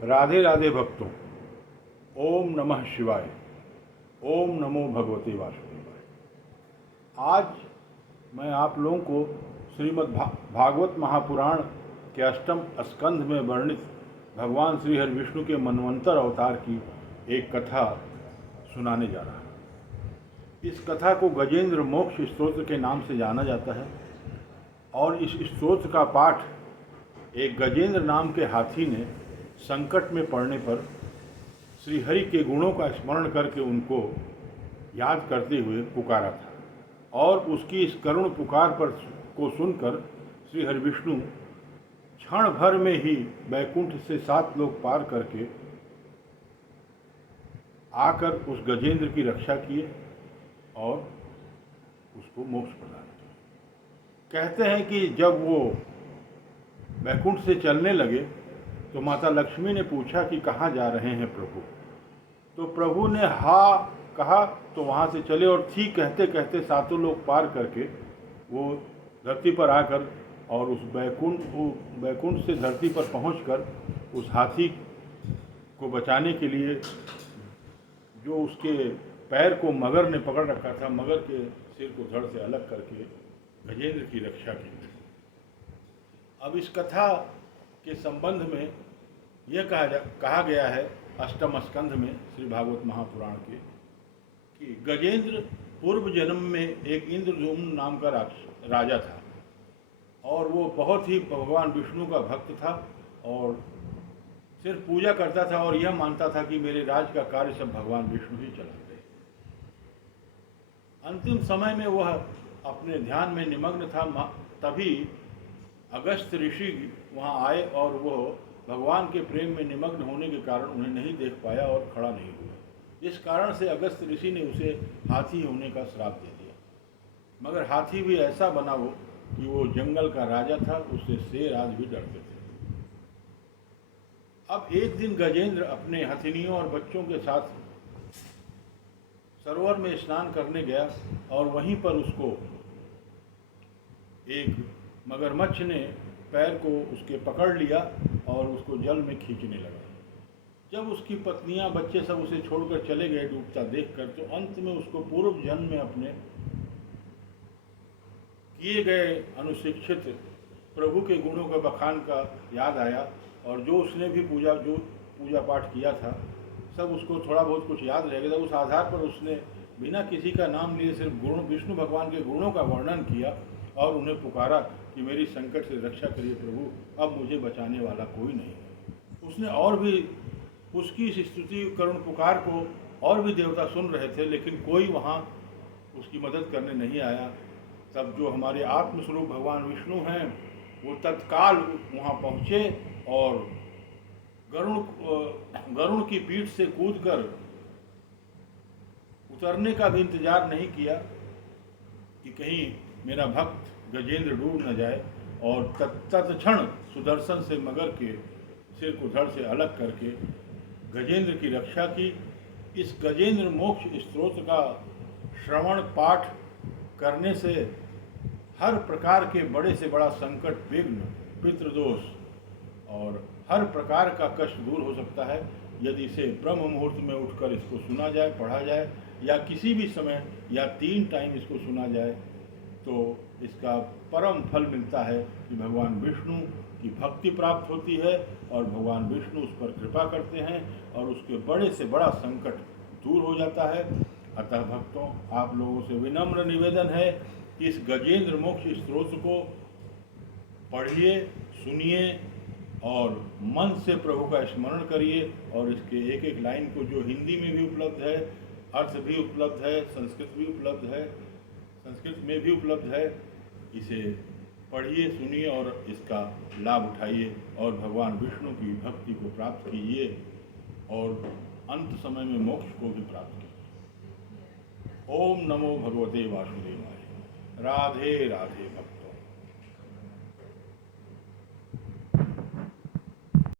राधे राधे भक्तों। ओम नमः शिवाय। ओम नमो भगवते वासुदेवाय। आज मैं आप लोगों को श्रीमद् भागवत महापुराण के अष्टम स्कंध में वर्णित भगवान श्री हरि विष्णु के मनवंतर अवतार की एक कथा सुनाने जा रहा हूँ। इस कथा को गजेंद्र मोक्ष स्तोत्र के नाम से जाना जाता है और इस स्तोत्र का पाठ एक गजेंद्र नाम के हाथी ने संकट में पड़ने पर श्री हरि के गुणों का स्मरण करके उनको याद करते हुए पुकारा था और उसकी इस करुण पुकार पर को सुनकर श्री हरि विष्णु क्षण भर में ही बैकुंठ से 7 लोक पार करके आकर उस गजेंद्र की रक्षा किए और उसको मोक्ष प्रदान किया। कहते हैं कि जब वो बैकुंठ से चलने लगे तो माता लक्ष्मी ने पूछा कि कहाँ जा रहे हैं प्रभु। तो प्रभु ने हाँ कहा तो वहाँ से चले और ठीक कहते कहते 7 लोक पार करके वो धरती पर आकर और उस बैकुंठ से धरती पर पहुंचकर उस हाथी को बचाने के लिए जो उसके पैर को मगर ने पकड़ रखा था, मगर के सिर को धड़ से अलग करके गजेंद्र की रक्षा की। अब इस कथा के संबंध में यह कहा गया है अष्टम स्कंध में श्री भागवत महापुराण के कि गजेंद्र पूर्व जन्म में एक इंद्रद्युम्न नाम का राजा था और वो बहुत ही भगवान विष्णु का भक्त था और सिर्फ पूजा करता था और यह मानता था कि मेरे राज का कार्य सब भगवान विष्णु ही चलाते हैं। अंतिम समय में वह अपने ध्यान में निमग्न था, तभी अगस्त ऋषि वहाँ आए और वह भगवान के प्रेम में निमग्न होने के कारण उन्हें नहीं देख पाया और खड़ा नहीं हुआ। इस कारण से अगस्त ऋषि ने उसे हाथी होने का श्राप दे दिया। मगर हाथी भी ऐसा बना वो कि वो जंगल का राजा था, उससे शेर आज भी डरते थे। अब एक दिन गजेंद्र अपने हथिनियों और बच्चों के साथ सरोवर में स्नान करने गया और वहीं पर उसको एक मगरमच्छ ने पैर को उसके पकड़ लिया और उसको जल में खींचने लगा। जब उसकी पत्नियां बच्चे सब उसे छोड़कर चले गए डूबता देखकर, तो अंत में उसको पूर्व जन्म में अपने किए गए अनुशिक्षित प्रभु के गुणों का बखान का याद आया और जो उसने भी पूजा पाठ किया था सब उसको थोड़ा बहुत कुछ याद रह गया। उस आधार पर उसने बिना किसी का नाम लिए सिर्फ विष्णु भगवान के गुणों का वर्णन किया और उन्हें पुकारा कि मेरी संकट से रक्षा करिए प्रभु, अब मुझे बचाने वाला कोई नहीं है। उसने और भी उसकी इस स्तुति करुण पुकार को और भी देवता सुन रहे थे, लेकिन कोई वहाँ उसकी मदद करने नहीं आया। तब जो हमारे आत्मस्वरूप भगवान विष्णु हैं वो तत्काल वहाँ पहुँचे और गरुड़ की पीठ से कूदकर उतरने का भी इंतजार नहीं किया कि कहीं मेरा भक्त गजेंद्र डूब न जाए, और तत्क्षण सुदर्शन से मगर के सिर को धड़ से अलग करके गजेंद्र की रक्षा की। इस गजेंद्र मोक्ष स्तोत्र का श्रवण पाठ करने से हर प्रकार के बड़े से बड़ा संकट, विघ्न, पितृदोष और हर प्रकार का कष्ट दूर हो सकता है यदि इसे ब्रह्म मुहूर्त में उठकर इसको सुना जाए, पढ़ा जाए, या किसी भी समय या 3 टाइम इसको सुना जाए तो इसका परम फल मिलता है कि भगवान विष्णु की भक्ति प्राप्त होती है और भगवान विष्णु उस पर कृपा करते हैं और उसके बड़े से बड़ा संकट दूर हो जाता है। अतः भक्तों, आप लोगों से विनम्र निवेदन है कि इस गजेंद्र मोक्ष स्तोत्र को पढ़िए, सुनिए और मन से प्रभु का स्मरण करिए और इसके एक एक लाइन को, जो हिंदी में भी उपलब्ध है, अर्थ भी उपलब्ध है, संस्कृत भी उपलब्ध है, संस्कृत में भी उपलब्ध है, इसे पढ़िए, सुनिए और इसका लाभ उठाइए और भगवान विष्णु की भक्ति को प्राप्त कीजिए और अंत समय में मोक्ष को भी प्राप्त कीजिए। ओम नमो भगवते वासुदेवाय। राधे राधे भक्त।